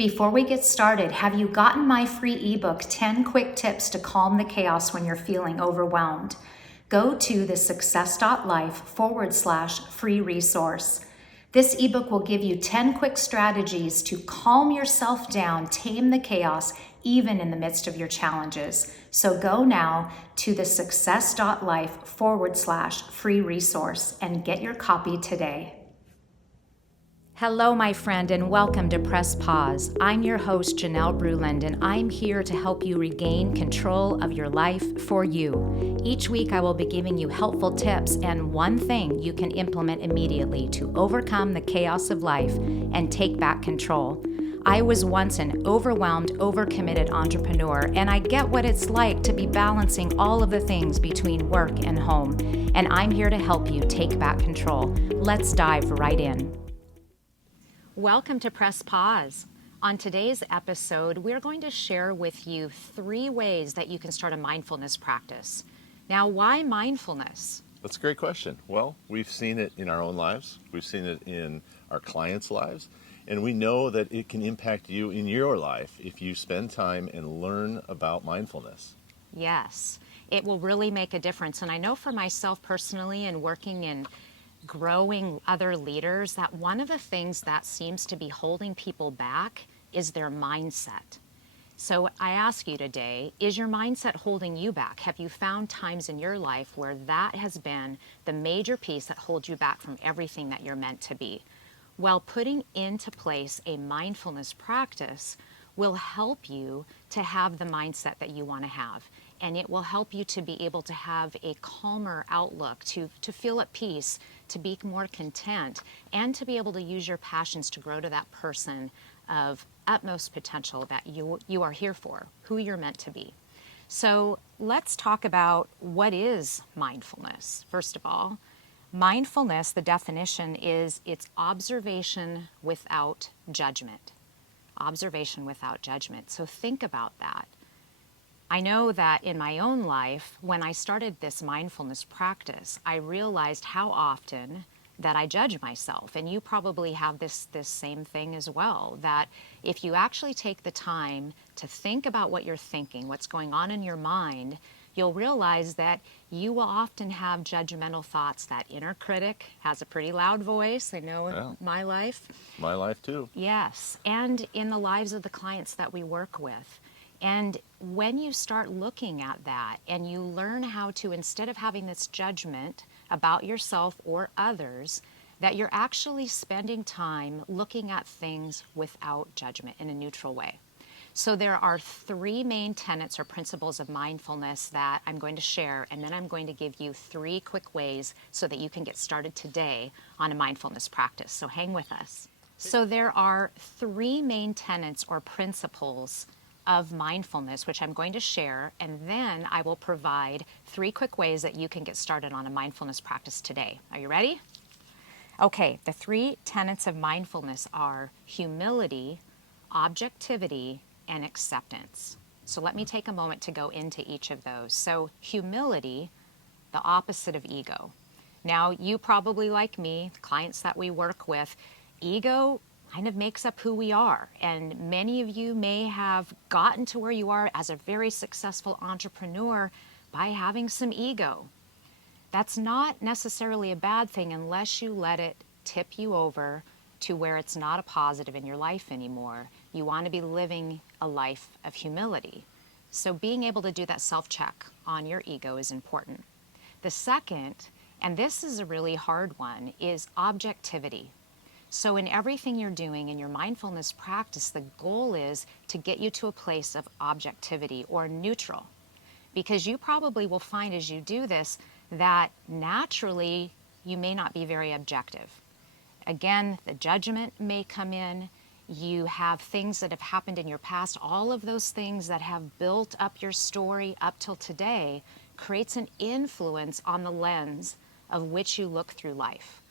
Before we get started, have you gotten my free ebook, 10 Quick Tips to Calm the Chaos When You're Feeling Overwhelmed? Go to thesuccess.life/free resource. This ebook will give you 10 quick strategies to calm yourself down, tame the chaos, even in the midst of your challenges. So go now to thesuccess.life/free resource and get your copy today. Hello, my friend, and welcome to Press Pause. I'm your host, Janelle Bruland, and I'm here to help you regain control of your life for you. Each week, I will be giving you helpful tips and one thing you can implement immediately to overcome the chaos of life and take back control. I was once an overwhelmed, overcommitted entrepreneur, and I get what it's like to be balancing all of the things between work and home. And I'm here to help you take back control. Let's dive right in. Welcome to Press Pause. On today's episode, we're going to share with you 3 ways that you can start a mindfulness practice. Now, why mindfulness? That's a great question. Well, we've seen it in our own lives. We've seen it in our clients' lives. And we know that it can impact you in your life if you spend time and learn about mindfulness. Yes, it will really make a difference. And I know for myself personally, and working in growing other leaders, that one of the things that seems to be holding people back is their mindset. So I ask you today, is your mindset holding you back? Have you found times in your life where that has been the major piece that holds you back from everything that you're meant to be? Well, putting into place a mindfulness practice will help you to have the mindset that you want to have. And it will help you to be able to have a calmer outlook, to feel at peace, to be more content, and to be able to use your passions to grow to that person of utmost potential that you are here for, who you're meant to be. So let's talk about what is mindfulness. First of all, mindfulness, the definition is it's observation without judgment. Observation without judgment. So think about that. I know that in my own life, when I started this mindfulness practice, I realized how often that I judge myself. And you probably have this same thing as well, that if you actually take the time to think about what you're thinking, what's going on in your mind, you'll realize that you will often have judgmental thoughts. That inner critic has a pretty loud voice. I know in my life. My life too. Yes, and in the lives of the clients that we work with. And when you start looking at that and you learn how to, instead of having this judgment about yourself or others, that you're actually spending time looking at things without judgment in a neutral way. So there are 3 main tenets or principles of mindfulness that I'm going to share, and then I'm going to give you 3 quick ways so that you can get started today on a mindfulness practice. So hang with us. So there are 3 main tenets or principles of mindfulness, which I'm going to share, and then I will provide 3 quick ways that you can get started on a mindfulness practice today. Are you ready? Okay, the 3 tenets of mindfulness are humility, objectivity, and acceptance. So let me take a moment to go into each of those. So humility, the opposite of ego. Now, you probably, like me, the clients that we work with, ego kind of makes up who we are. And many of you may have gotten to where you are as a very successful entrepreneur by having some ego. That's not necessarily a bad thing unless you let it tip you over to where it's not a positive in your life anymore. You want to be living a life of humility. So being able to do that self-check on your ego is important. The second, and this is a really hard one, is objectivity. So in everything you're doing in your mindfulness practice, the goal is to get you to a place of objectivity or neutral. Because you probably will find as you do this that naturally you may not be very objective. Again, the judgment may come in. You have things that have happened in your past. All of those things that have built up your story up till today creates an influence on the lens of which you look through life.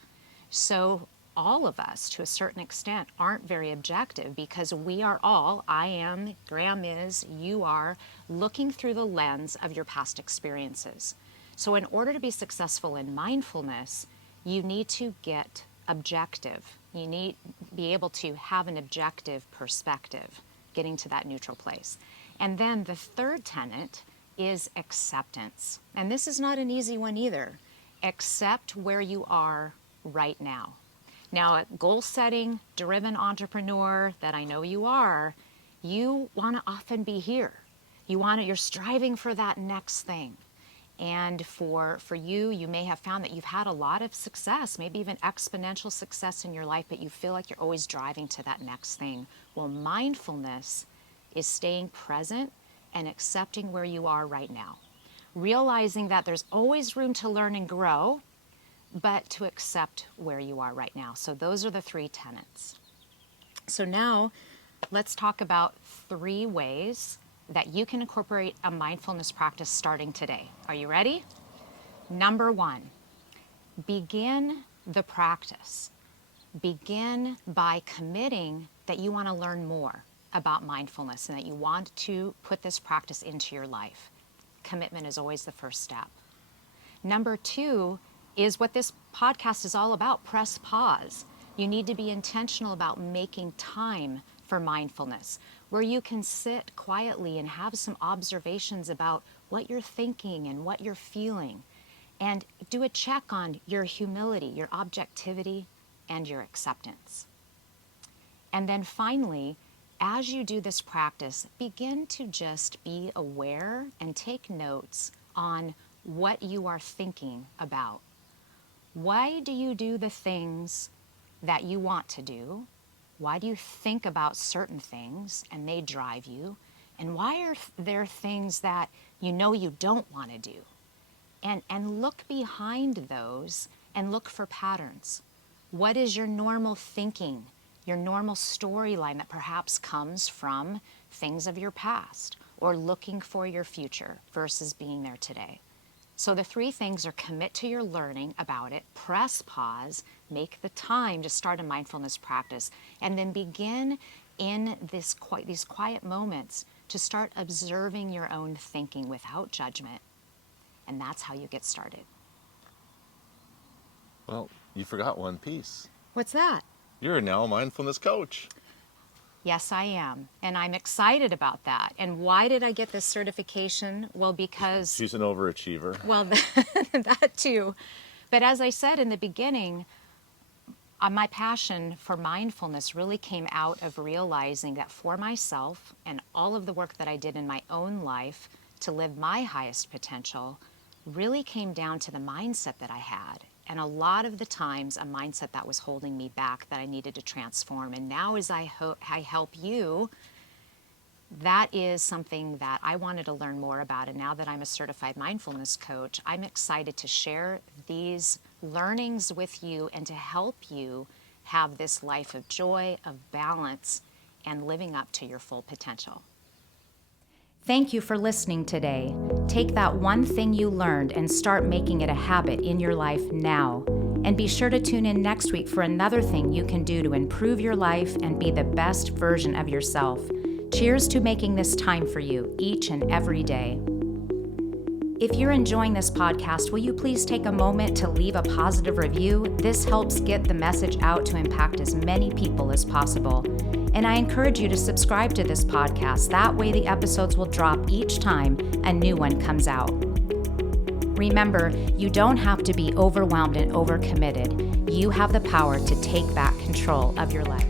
So all of us, to a certain extent, aren't very objective because we are all, I am, Graham is, you are, looking through the lens of your past experiences. So in order to be successful in mindfulness, you need to get objective. You need to be able to have an objective perspective, getting to that neutral place. And then the third tenet is acceptance. And this is not an easy one either. Accept where you are right now. Now, a goal-setting, driven entrepreneur that I know you are, you want to often be here. You're striving for that next thing. And for you, you may have found that you've had a lot of success, maybe even exponential success in your life, but you feel like you're always driving to that next thing. Well, mindfulness is staying present and accepting where you are right now. Realizing that there's always room to learn and grow, but to accept where you are right now. So those are the three tenets. So now let's talk about 3 ways that you can incorporate a mindfulness practice starting today. Are you ready? Number 1, begin the practice. Begin by committing that you want to learn more about mindfulness and that you want to put this practice into your life. Commitment is always the first step. Number 2 is what this podcast is all about. Press pause. You need to be intentional about making time for mindfulness, where you can sit quietly and have some observations about what you're thinking and what you're feeling, and do a check on your humility, your objectivity, and your acceptance. And then finally, as you do this practice, begin to just be aware and take notes on what you are thinking about. Why do you do the things that you want to do? Why do you think about certain things and they drive you? And why are there things that you know you don't want to do? And look behind those and look for patterns. What is your normal thinking, your normal storyline that perhaps comes from things of your past or looking for your future versus being there today? So the 3 things are: commit to your learning about it, press pause, make the time to start a mindfulness practice, and then begin in these quiet moments to start observing your own thinking without judgment. And that's how you get started. Well, you forgot one piece. What's that? You're now a mindfulness coach. Yes, I am. And I'm excited about that. And why did I get this certification? Well, because... She's an overachiever. Well, that too. But as I said in the beginning, my passion for mindfulness really came out of realizing that for myself and all of the work that I did in my own life to live my highest potential really came down to the mindset that I had. And a lot of the times, a mindset that was holding me back that I needed to transform. And now as I help you, that is something that I wanted to learn more about. And now that I'm a certified mindfulness coach, I'm excited to share these learnings with you and to help you have this life of joy, of balance, and living up to your full potential. Thank you for listening today. Take that one thing you learned and start making it a habit in your life now. And be sure to tune in next week for another thing you can do to improve your life and be the best version of yourself. Cheers to making this time for you each and every day. If you're enjoying this podcast, will you please take a moment to leave a positive review? This helps get the message out to impact as many people as possible. And I encourage you to subscribe to this podcast. That way the episodes will drop each time a new one comes out. Remember, you don't have to be overwhelmed and overcommitted. You have the power to take back control of your life.